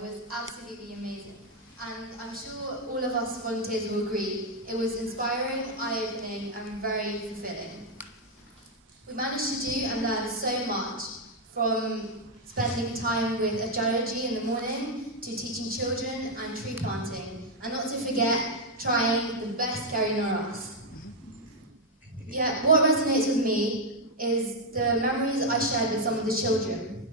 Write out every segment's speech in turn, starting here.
was absolutely amazing. And I'm sure all of us volunteers will agree, it was inspiring, eye-opening and very fulfilling. We managed to do and learn so much, from spending time with ecology in the morning to teaching children and tree planting, and not to forget trying the best curry noras. Yeah, what resonates with me is the memories I shared with some of the children.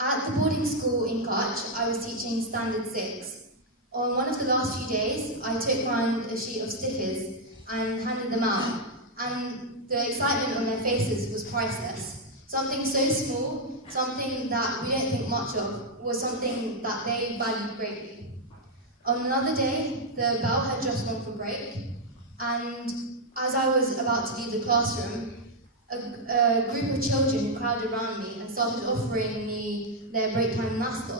At the boarding school in Kutch, I was teaching Standard 6. On one of the last few days, I took round a sheet of stickers and handed them out, and the excitement on their faces was priceless. Something so small, something that we don't think much of, was something that they valued greatly. On another day, the bell had just gone for break, and as I was about to leave the classroom, a group of children crowded around me and started offering me their break time nasta.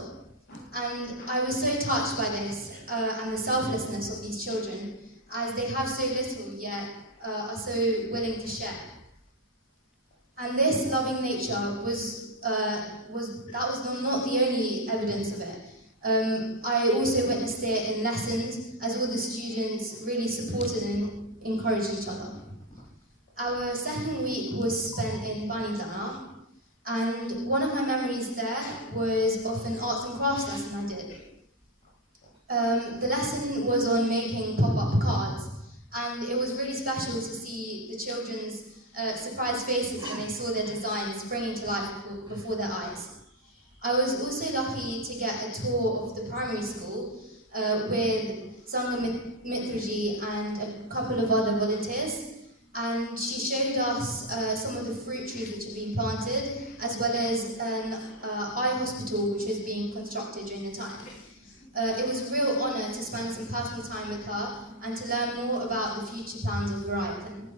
And I was so touched by this and the selflessness of these children, as they have so little yet are so willing to share. And this loving nature was not the only evidence of it. I also witnessed it in lessons, as all the students really supported and encouraged each other. Our second week was spent in Veerayatan, and one of my memories there was of an arts and crafts lesson I did. The lesson was on making pop-up cards, and it was really special to see the children's surprised faces when they saw their designs springing to life before their eyes. I was also lucky to get a tour of the primary school with Sangha Mitraji and a couple of other volunteers, and she showed us some of the fruit trees which had been planted, as well as an eye hospital which was being constructed during the time. It was a real honour to spend some personal time with her and to learn more about the future plans of Veerayatan.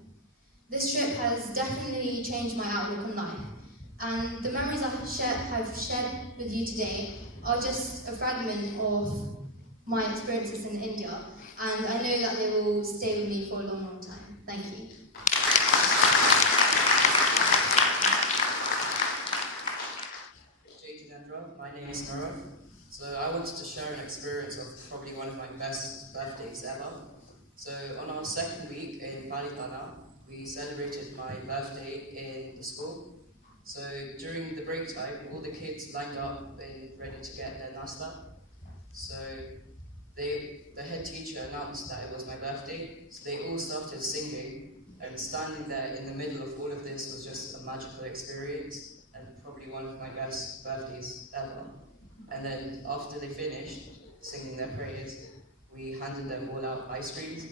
This trip has definitely changed my outlook on life, and the memories I have shared with you today are just a fragment of my experiences in India, and I know that they will stay with me for a long, long time. Thank you. My name is Nora. So I wanted to share an experience of probably one of my best birthdays ever. So on our second week in Veerayatan, we celebrated my birthday in the school. So during the break time, all the kids lined up and ready to get their nasta. So the head teacher announced that it was my birthday, so they all started singing, and standing there in the middle of all of this was just a magical experience, and probably one of my best birthdays ever. And then after they finished singing their prayers, we handed them all out ice creams.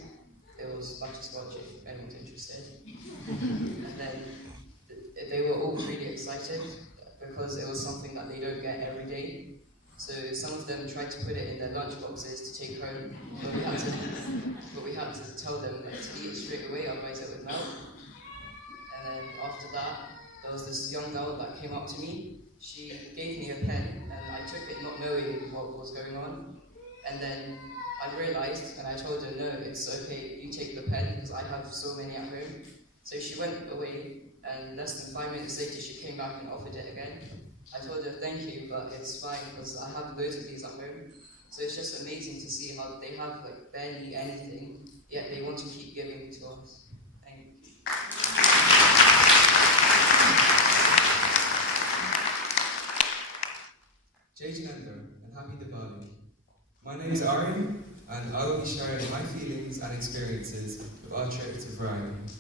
It was butterscotch if anyone's interested. And then they were all really excited because it was something that they don't get every day. So some of them tried to put it in their lunch boxes to take home, but we had to tell them to eat it straight away, otherwise it would melt. And then after that, there was this young girl that came up to me. She gave me a pen, and I took it not knowing what was going on. And then I realized, and I told her, no, it's okay, you take the pen, because I have so many at home. So she went away, and less than 5 minutes later, she came back and offered it again. I told her, thank you, but it's fine, because I have loads of these at home. So it's just amazing to see how they have like barely anything, yet they want to keep giving to us. Thank you. Jai Jananda, and happy Diwali. My name is Aryan, and I will be sharing my feelings and experiences of our trip to Veerayatan.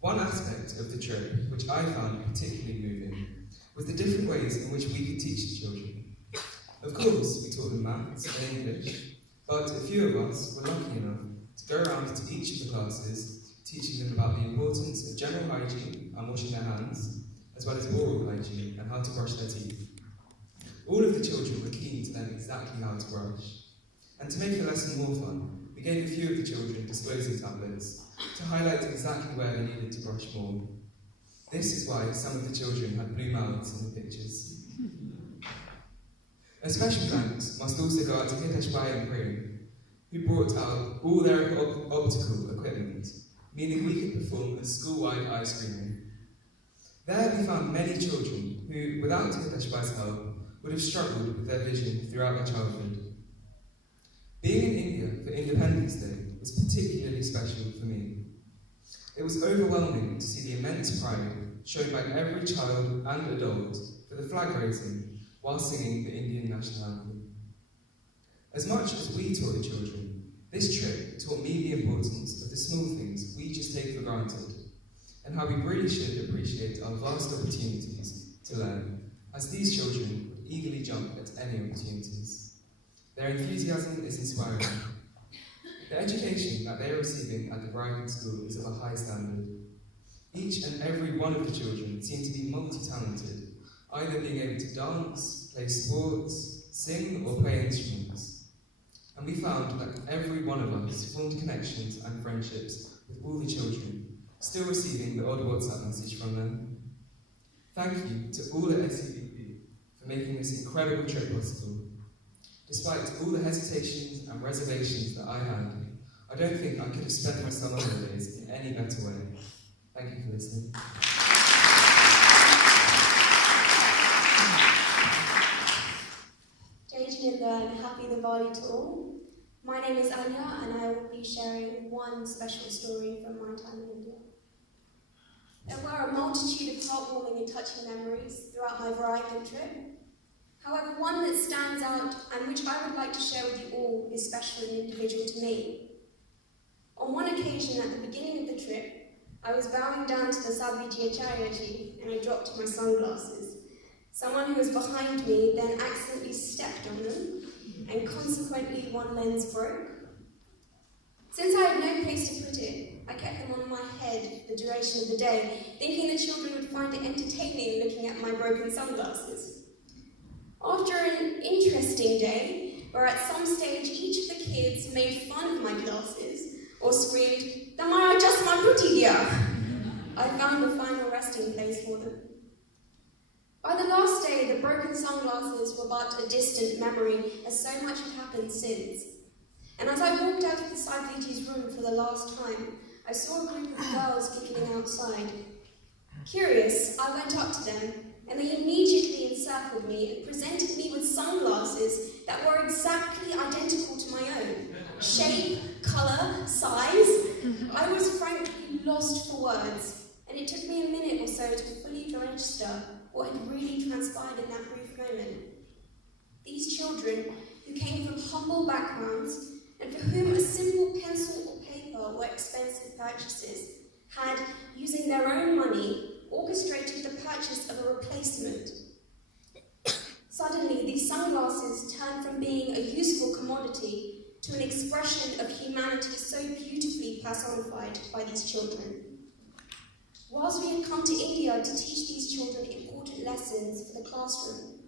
One aspect of the trip, which I found particularly moving, was the different ways in which we could teach the children. Of course, we taught them maths and English, but a few of us were lucky enough to go around to each of the classes, teaching them about the importance of general hygiene and washing their hands, as well as oral hygiene and how to brush their teeth. All of the children were keen to learn exactly how to brush. And to make the lesson more fun, we gave a few of the children disposal tablets to highlight exactly where they needed to brush more. This is why some of the children had blue mouths in the pictures. A special thanks must also go out to Hitesh Bai and Prem, who brought out all their optical equipment, meaning we could perform a school-wide eye screening. There we found many children who, without Hitesh Bai's help, would have struggled with their vision throughout their childhood. Being in India for Independence Day was particularly special for me. It was overwhelming to see the immense pride shown by every child and adult for the flag raising while singing the Indian national anthem. As much as we taught the children, this trip taught me the importance of the small things we just take for granted, and how we really should appreciate our vast opportunities to learn, as these children would eagerly jump at any opportunities. Their enthusiasm is inspiring. The education that they are receiving at the Veerayatan school is of a high standard. Each and every one of the children seem to be multi-talented, either being able to dance, play sports, sing or play instruments. And we found that every one of us formed connections and friendships with all the children, still receiving the odd WhatsApp message from them. Thank you to all at SCVP for making this incredible trip possible. Despite all the hesitations and reservations that I had, I don't think I could have spent my summer holidays in any better way. Thank you for listening. And happy Diwali to all. My name is Anya and I will be sharing one special story from my time in India. There were a multitude of heartwarming and touching memories throughout my Veerayatan trip. However, one that stands out and which I would like to share with you all is special and individual to me. On one occasion at the beginning of the trip, I was bowing down to the Sadhviji Acharyaji and I dropped my sunglasses. Someone who was behind me then accidentally stepped on them, and consequently one lens broke. Since I had no place to put it, I kept them on my head the duration of the day, thinking the children would find it entertaining looking at my broken sunglasses. After an interesting day, where at some stage each of the kids made fun of my glasses, or screamed, "Tamara chashma tuti gaya," I found a final resting place for them. By the last day, the broken sunglasses were but a distant memory, as so much had happened since. And as I walked out of the Sadhviji's room for the last time, I saw a group of girls giggling outside. Curious, I went up to them, and they immediately encircled me and presented me with sunglasses that were exactly identical to my own. Shape, colour, size. I was frankly lost for words, and it took me a minute or so to fully register what had really transpired in that brief moment. These children, who came from humble backgrounds and for whom a simple pencil or paper were expensive purchases, had, using their own money, orchestrated the purchase of a replacement. Suddenly, these sunglasses turned from being a useful commodity to an expression of humanity so beautifully personified by these children. Whilst we had come to India to teach these children important lessons for the classroom,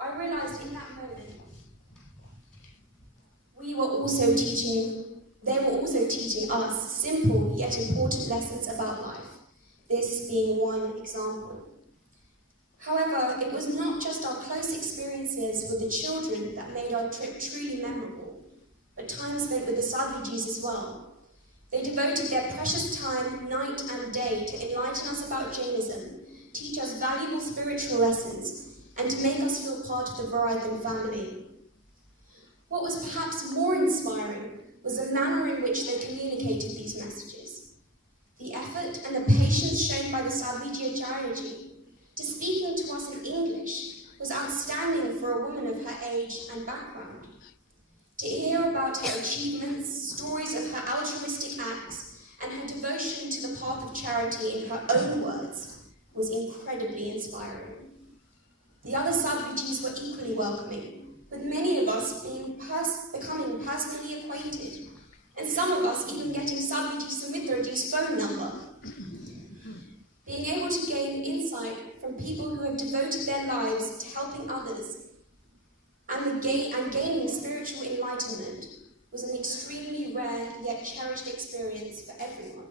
I realised in that moment they were also teaching us simple yet important lessons about life, this being one example. However, it was not just our close experiences with the children that made our trip truly memorable, but time spent with the Sadhvijis as well. They devoted their precious time, night and day, to enlighten us about Jainism, teach us valuable spiritual lessons, and to make us feel part of the Veerayatan family. What was perhaps more inspiring was the manner in which they communicated these messages. The effort and the patience shown by the Sadhviji Acharyaji to speaking to us in English was outstanding for a woman of her age and background. To hear about her achievements, stories of her altruistic acts, and her devotion to the path of charity in her own words was incredibly inspiring. The other Sadhvijis were equally welcoming, with many of us becoming personally acquainted, and some of us even getting Sadhviji Sumitraji's phone number. Being able to gain insight from people who have devoted their lives to helping others and gaining spiritual enlightenment was an extremely rare yet cherished experience for everyone.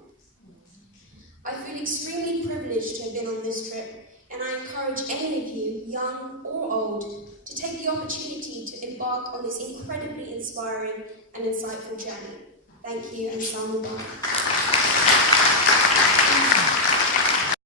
I feel extremely privileged to have been on this trip, and I encourage any of you, young or old, to take the opportunity to embark on this incredibly inspiring and insightful journey. Thank you, and Salam Mubarak.